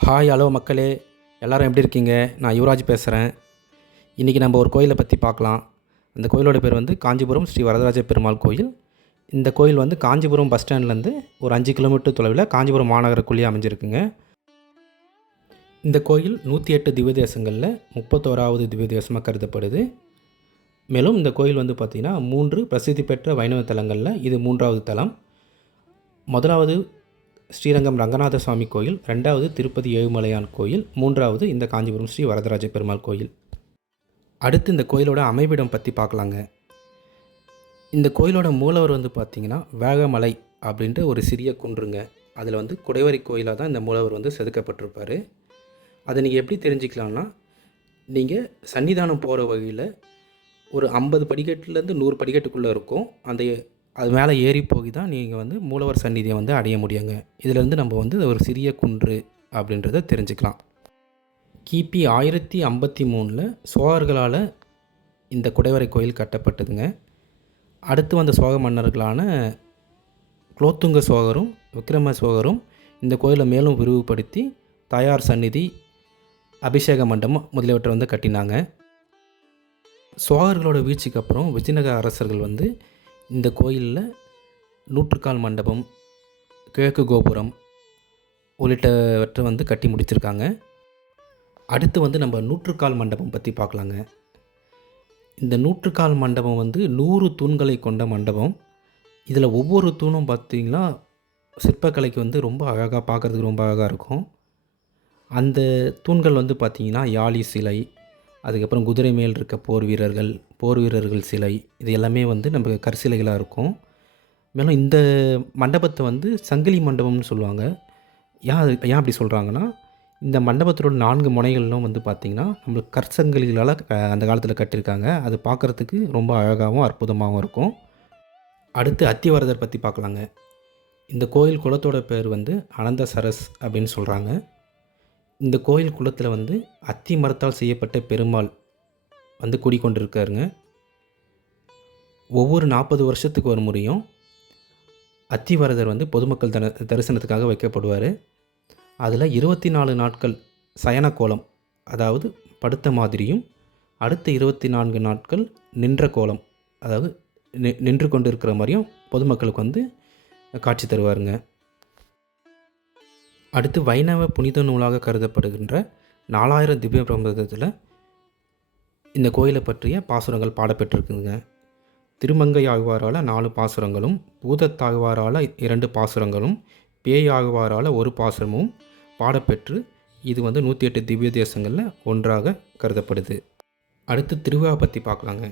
Hi hello மக்களே, எல்லோரும் எப்படி இருக்கீங்க? நான் யுவராஜ் பேசுகிறேன். இன்றைக்கி நம்ம ஒரு கோயிலை பற்றி பார்க்கலாம். அந்த கோயிலோட பேர் வந்து காஞ்சிபுரம் ஸ்ரீ வரதராஜ பெருமாள் கோயில். இந்த கோயில் வந்து காஞ்சிபுரம் பஸ் ஸ்டாண்ட்லேருந்து ஒரு 5 கிலோமீட்டர் தொலைவில் காஞ்சிபுரம் மாநகருக்குள்ளேயே அமைஞ்சிருக்குங்க. இந்த கோயில் 108 திவ்ய தேசங்களில் 31வது திவ்ய தேசமாக கருதப்படுது. மேலும் இந்த கோயில் வந்து பார்த்திங்கன்னா 3 பிரசித்தி பெற்ற வைணவ தலங்களில் இது 3வது தலம். முதலாவது ஸ்ரீரங்கம் ரங்கநாத சுவாமி கோயில், 2வது திருப்பதி ஏழுமலையான் கோயில், 3வது இந்த காஞ்சிபுரம் ஸ்ரீ வரதராஜ பெருமாள் கோயில். அடுத்து இந்த கோயிலோட அமைவிடம் பற்றி பார்க்கலாங்க. இந்த கோயிலோட மூலவர் வந்து பார்த்திங்கன்னா வேகமலை அப்படின்ட்டு ஒரு சிறிய குன்றுங்க. அதில் வந்து குடைவரை கோயிலாக தான் இந்த மூலவர் வந்து செதுக்கப்பட்டிருப்பார். அதை நீங்கள் எப்படி தெரிஞ்சுக்கலாம்னா, நீங்கள் சன்னிதானம் போகிற வழியில் ஒரு 50 படிக்கட்டுலேருந்து 100 படிக்கட்டுக்குள்ளே இருக்கும். அது மேலே ஏறி போய் தான் நீங்கள் வந்து மூலவர் சந்நிதியை வந்து அடைய முடியுங்க. இதிலேருந்து நம்ம வந்து ஒரு சிறிய குன்று அப்படின்றத தெரிஞ்சுக்கலாம். கிபி 1053 சோழர்களால் இந்த குடைவரை கோயில் கட்டப்பட்டதுங்க. அடுத்து வந்த சோழ மன்னர்களான குலோத்துங்க சோழரும் விக்ரம சோழரும் இந்த கோயிலை மேலும் விரிவுபடுத்தி தாயார் சந்நிதி, அபிஷேக மண்டபம் முதலியவற்றை வந்து கட்டினாங்க. சோழர்களோட வீழ்ச்சிக்கு அப்புறம் விஜயநகர அரசர்கள் வந்து இந்த கோயிலில் நூற்றுக்கால் மண்டபம், கிழக்கு கோபுரம் உள்ளிட்டவற்றை வந்து கட்டி முடிச்சிருக்காங்க. அடுத்து வந்து நம்ம நூற்றுக்கால் மண்டபம் பற்றி பார்க்கலாங்க. இந்த நூற்றுக்கால் மண்டபம் வந்து 100 தூண்களை கொண்ட மண்டபம். இதில் ஒவ்வொரு தூணும் பார்த்திங்கன்னா சிற்பக்கலைக்கு வந்து ரொம்ப அழகாக, பார்க்குறதுக்கு ரொம்ப அழகாக இருக்கும். அந்த தூண்கள் வந்து பார்த்திங்கன்னா யாழி சிலை, அதுக்கப்புறம் குதிரை மேல் இருக்க போர் வீரர்கள் சிலை, இது எல்லாமே வந்து நம்ம கற்சிலைகளாக இருக்கும். மேலும் இந்த மண்டபத்தை வந்து சங்கிலி மண்டபம்னு சொல்லுவாங்க. ஏன் அப்படி சொல்கிறாங்கன்னா, இந்த மண்டபத்தோட 4 முனைகளிலும் வந்து பார்த்திங்கன்னா நம்மளுக்கு கற்சங்கிலிகளால் அந்த காலத்தில் கட்டியிருக்காங்க. அது பார்க்குறதுக்கு ரொம்ப அழகாகவும் அற்புதமாகவும் இருக்கும். அடுத்து அத்திவரதர் பற்றி பார்க்கலாங்க. இந்த கோயில் குலத்தோட பேர் வந்து அனந்த சரஸ் அப்படின்னு சொல்கிறாங்க. இந்த கோயில் குளத்தில் வந்து அத்தி மரத்தால் செய்யப்பட்ட பெருமாள் வந்து குடிக்கொண்டிருக்காருங்க. ஒவ்வொரு 40 வருஷத்துக்கு ஒரு முறையும் அத்திவரதர் வந்து பொதுமக்கள் தரிசனத்துக்காக வைக்கப்படுவார். அதில் 24 நாட்கள் சயன கோலம், அதாவது படுத்த மாதிரியும், அடுத்த 24 நாட்கள் நின்ற கோலம், அதாவது நின்று கொண்டு இருக்கிற மாதிரியும் பொதுமக்களுக்கு வந்து காட்சி தருவாருங்க. அடுத்து வைணவ புனித நூலாக கருதப்படுகின்ற 4000 திவ்ய பிரபந்தத்தில் இந்த கோயிலை பற்றிய பாசுரங்கள் பாடப்பெற்றிருக்குங்க. திருமங்கை ஆழ்வாரால் 4 பாசுரங்களும், பூதத்தாழ்வாரால் 2 பாசுரங்களும், பேய் ஆழ்வாரால் 1 பாசுரமும் பாடப்பெற்று இது வந்து 108 திவ்ய தேசங்களில் ஒன்றாக கருதப்படுது. அடுத்து திருவிழா பற்றி பார்க்கலாங்க.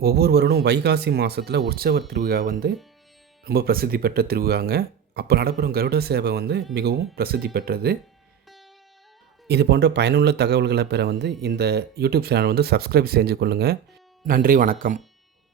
ஒவ்வொரு வருடம் வைகாசி மாதத்தில் உற்சவர் திருவிழா வந்து ரொம்ப பிரசித்தி பெற்ற திருவிழாங்க. அப்போ நடைபெறும் கருட சேவை வந்து மிகவும் பிரசித்தி பெற்றது. இது போன்ற பயனுள்ள தகவல்களை பெற வந்து இந்த யூடியூப் சேனல் வந்து சப்ஸ்கிரைப் செஞ்சு கொள்ளுங்கள். நன்றி, வணக்கம்.